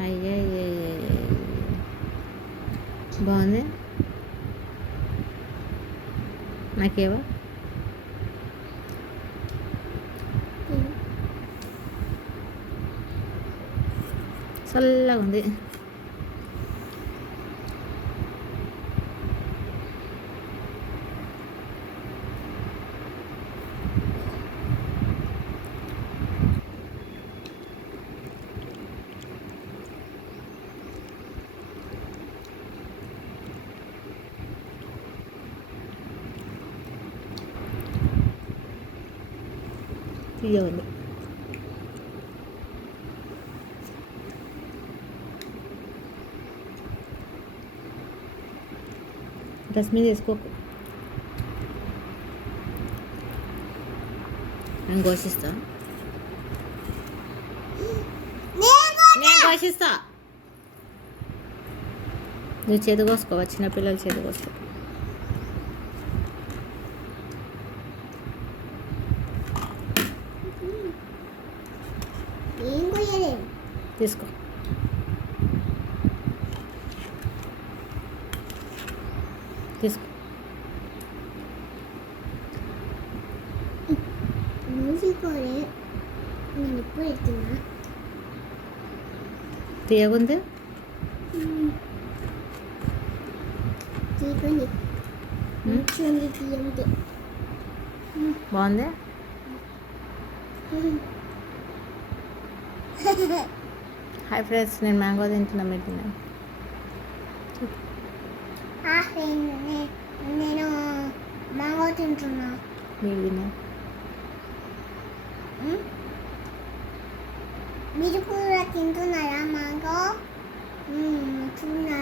అయ్యయ్యయ్యయ్య బాగుంది. నాకేవా చల్లగా ఉంది. ఇదే ఉంది. డ్రెస్ మీద వేసుకోకు, నేను ఘోషిస్తా. నేను ఘోషిస్తా. నువ్వు చేతి కోసుకోవా? చిన్నపిల్లలు చేతి కోసుకో. తీసుకో. తీసుకో. తీయగుంది. బాగుంది. హాయ్ ఫ్రెండ్స్, నేను మ్యాంగో తింటున్నా. మీరు తిన్నాను. నేను మ్యాంగో తింటున్నా. మీరు తిన్నాను. మీరు కూడా తింటున్నారా మ్యాంగో? చూడాలి.